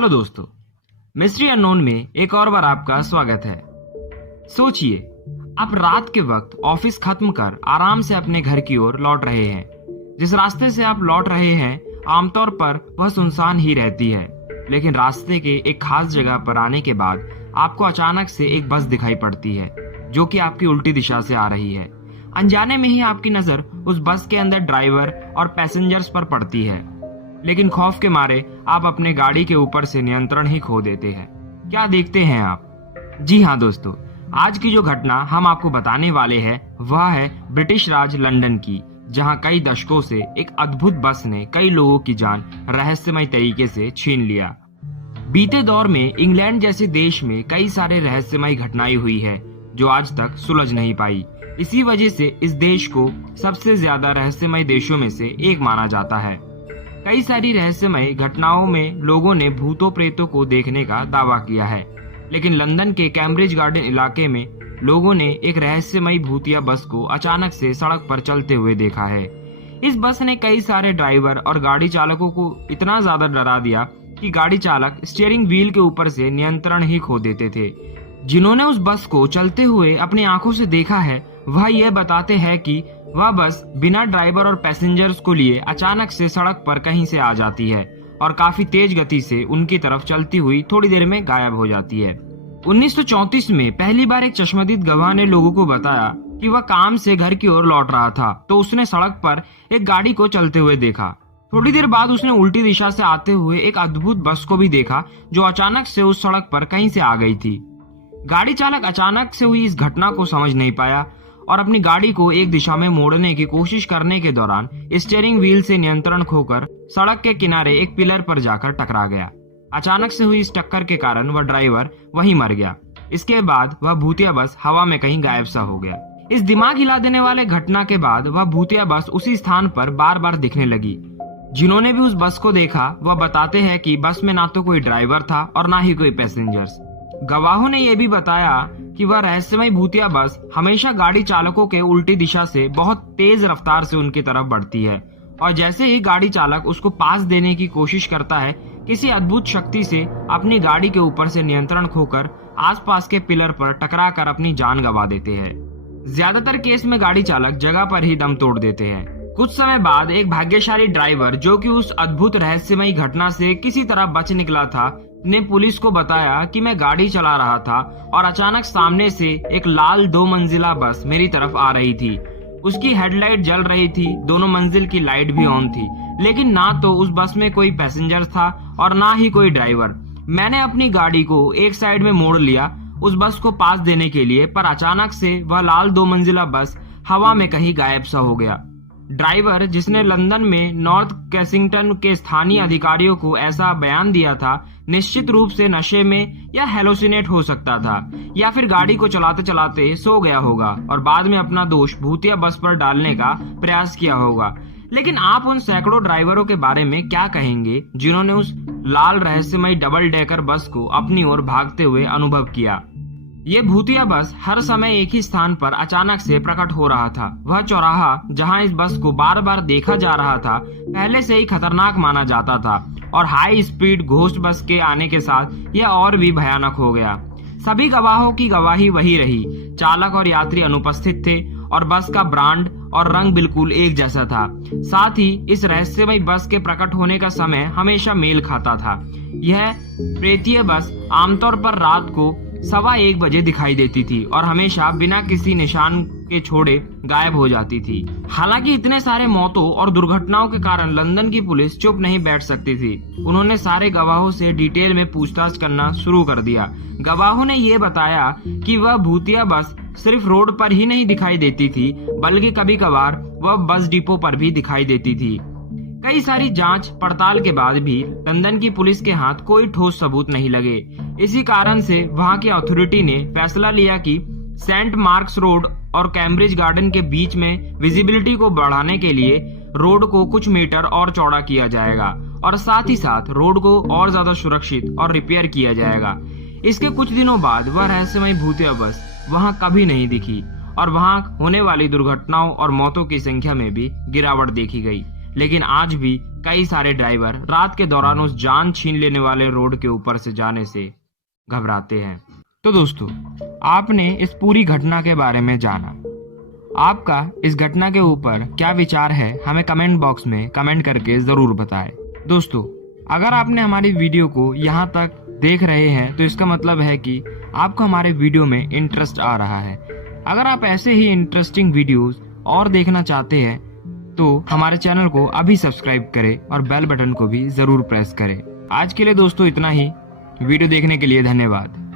Hello दोस्तों, mystery unknown में एक और बार आपका स्वागत है। सोचिए, आप रात के वक्त ऑफिस खत्म कर आराम से अपने घर की ओर लौट रहे हैं। जिस रास्ते से आप लौट रहे हैं आमतौर पर वह सुनसान ही रहती है, लेकिन रास्ते के एक खास जगह पर आने के बाद आपको अचानक से एक बस दिखाई पड़ती है जो कि आपकी उल्टी दिशा से आ रही है। अनजाने में ही आपकी नजर उस बस के अंदर ड्राइवर और पैसेंजर्स पर पड़ती है, लेकिन खौफ के मारे आप अपने गाड़ी के ऊपर से नियंत्रण ही खो देते हैं। क्या देखते हैं आप? जी हाँ दोस्तों, आज की जो घटना हम आपको बताने वाले हैं वह है ब्रिटिश राज लंदन की, जहां कई दशकों से एक अद्भुत बस ने कई लोगों की जान रहस्यमय तरीके से छीन लिया। बीते दौर में इंग्लैंड जैसे देश में कई सारे रहस्यमय घटनाएं हुई है जो आज तक सुलझ नहीं पाई। इसी वजह से इस देश को सबसे ज्यादा रहस्यमय देशों में से एक माना जाता है। कई सारी रहस्यमय घटनाओं में लोगों ने भूतों प्रेतों को देखने का दावा किया है, लेकिन लंदन के कैम्ब्रिज गार्डन इलाके में लोगों ने एक रहस्यमय भूतिया बस को अचानक से सड़क पर चलते हुए देखा है। इस बस ने कई सारे ड्राइवर और गाड़ी चालकों को इतना ज्यादा डरा दिया कि गाड़ी चालक स्टीयरिंग व्हील के ऊपर से नियंत्रण ही खो देते थे। जिन्होंने उस बस को चलते हुए अपनी आंखों से देखा है वह यह बताते हैं कि वह बस बिना ड्राइवर और पैसेंजर्स को लिए अचानक से सड़क पर कहीं से आ जाती है और काफी तेज गति से उनकी तरफ चलती हुई थोड़ी देर में गायब हो जाती है। 1934 में पहली बार एक चश्मदीद गवाह ने लोगों को बताया कि वह काम से घर की ओर लौट रहा था तो उसने सड़क पर एक गाड़ी को चलते हुए देखा। थोड़ी देर बाद उसने उल्टी दिशा से आते हुए एक अद्भुत बस को भी देखा जो अचानक से उस सड़क पर कहीं से आ गई थी। गाड़ी चालक अचानक से हुई इस घटना को समझ नहीं पाया और अपनी गाड़ी को एक दिशा में मोड़ने की कोशिश करने के दौरान स्टीयरिंग व्हील से नियंत्रण खोकर सड़क के किनारे एक पिलर पर जाकर टकरा गया। अचानक से हुई इस टक्कर के कारण वह ड्राइवर वहीं मर गया। इसके बाद वह भूतिया बस हवा में कहीं गायब सा हो गया। इस दिमाग हिला देने वाले घटना के बाद वह भूतिया बस उसी स्थान पर बार बार दिखने लगी। जिन्होंने भी उस बस को देखा वह बताते हैं कि बस में ना तो कोई ड्राइवर था और ना ही कोई पैसेंजर्स। गवाहों ने यह भी बताया कि वह रहस्यमय भूतिया बस हमेशा गाड़ी चालकों के उल्टी दिशा से बहुत तेज रफ्तार से उनकी तरफ बढ़ती है और जैसे ही गाड़ी चालक उसको पास देने की कोशिश करता है किसी अद्भुत शक्ति से अपनी गाड़ी के ऊपर से नियंत्रण खोकर आसपास के पिलर पर टकरा कर अपनी जान गंवा देते हैं। ज्यादातर केस में गाड़ी चालक जगह पर ही दम तोड़ देते हैं। कुछ समय बाद एक भाग्यशाली ड्राइवर जो कि उस अद्भुत रहस्यमय घटना से किसी तरह बच निकला था ने पुलिस को बताया कि मैं गाड़ी चला रहा था और अचानक सामने से एक लाल 2 मंजिला बस मेरी तरफ आ रही थी। उसकी हेडलाइट जल रही थी, दोनों मंजिल की लाइट भी ऑन थी, लेकिन ना तो उस बस में कोई पैसेंजर था और ना ही कोई ड्राइवर। मैंने अपनी गाड़ी को एक साइड में मोड़ लिया उस बस को पास देने के लिए, पर अचानक से वह लाल 2 मंजिला बस हवा में कहीं गायब सा हो गया। ड्राइवर, जिसने लंदन में नॉर्थ कैसिंगटन के स्थानीय अधिकारियों को ऐसा बयान दिया था, निश्चित रूप से नशे में या हेलोसिनेट हो सकता था या फिर गाड़ी को चलाते चलाते सो गया होगा और बाद में अपना दोष भूतिया बस पर डालने का प्रयास किया होगा। लेकिन आप उन सैकड़ों ड्राइवरों के बारे में क्या कहेंगे जिन्होंने उस लाल रहस्यमय डबल डेकर बस को अपनी ओर भागते हुए अनुभव किया? ये भूतिया बस हर समय एक ही स्थान पर अचानक से प्रकट हो रहा था। वह चौराहा जहां इस बस को बार बार देखा जा रहा था पहले से ही खतरनाक माना जाता था और हाई स्पीड घोस्ट बस के आने के साथ यह और भी भयानक हो गया। सभी गवाहों की गवाही वही रही, चालक और यात्री अनुपस्थित थे और बस का ब्रांड और रंग बिल्कुल एक जैसा था। साथ ही इस रहस्यमय बस के प्रकट होने का समय हमेशा मेल खाता था। यह प्रेतीय बस आमतौर पर रात को 1:15 बजे दिखाई देती थी और हमेशा बिना किसी निशान के छोड़े गायब हो जाती थी। हालांकि इतने सारे मौतों और दुर्घटनाओं के कारण लंदन की पुलिस चुप नहीं बैठ सकती थी। उन्होंने सारे गवाहों से डिटेल में पूछताछ करना शुरू कर दिया। गवाहों ने ये बताया कि वह भूतिया बस सिर्फ रोड पर ही नहीं दिखाई देती थी, बल्कि कभी कभार वह बस डिपो पर भी दिखाई देती थी। कई सारी जांच पड़ताल के बाद भी लंदन की पुलिस के हाथ कोई ठोस सबूत नहीं लगे। इसी कारण से वहां की अथॉरिटी ने फैसला लिया कि सेंट मार्क्स रोड और कैम्ब्रिज गार्डन के बीच में विजिबिलिटी को बढ़ाने के लिए रोड को कुछ मीटर और चौड़ा किया जाएगा और साथ ही साथ रोड को और ज्यादा सुरक्षित और रिपेयर किया जाएगा। इसके कुछ दिनों बाद वह रहस्यमय भूतिया बस वहां कभी नहीं दिखी और वहां होने वाली दुर्घटनाओं और मौतों की संख्या में भी गिरावट देखी गई। लेकिन आज भी कई सारे ड्राइवर रात के दौरान उस जान छीन लेने वाले रोड के ऊपर से जाने से घबराते हैं। तो दोस्तों, आपने इस पूरी घटना के बारे में जाना। आपका इस घटना के ऊपर क्या विचार है, हमें कमेंट बॉक्स में कमेंट करके जरूर बताएं। दोस्तों, अगर आपने हमारी वीडियो को यहाँ तक देख रहे हैं तो इसका मतलब है कि आपको हमारे वीडियो में इंटरेस्ट आ रहा है। अगर आप ऐसे ही इंटरेस्टिंग वीडियोस और देखना चाहते हैं तो हमारे चैनल को अभी सब्सक्राइब करें और बेल बटन को भी जरूर प्रेस करें। आज के लिए दोस्तों इतना ही। वीडियो देखने के लिए धन्यवाद।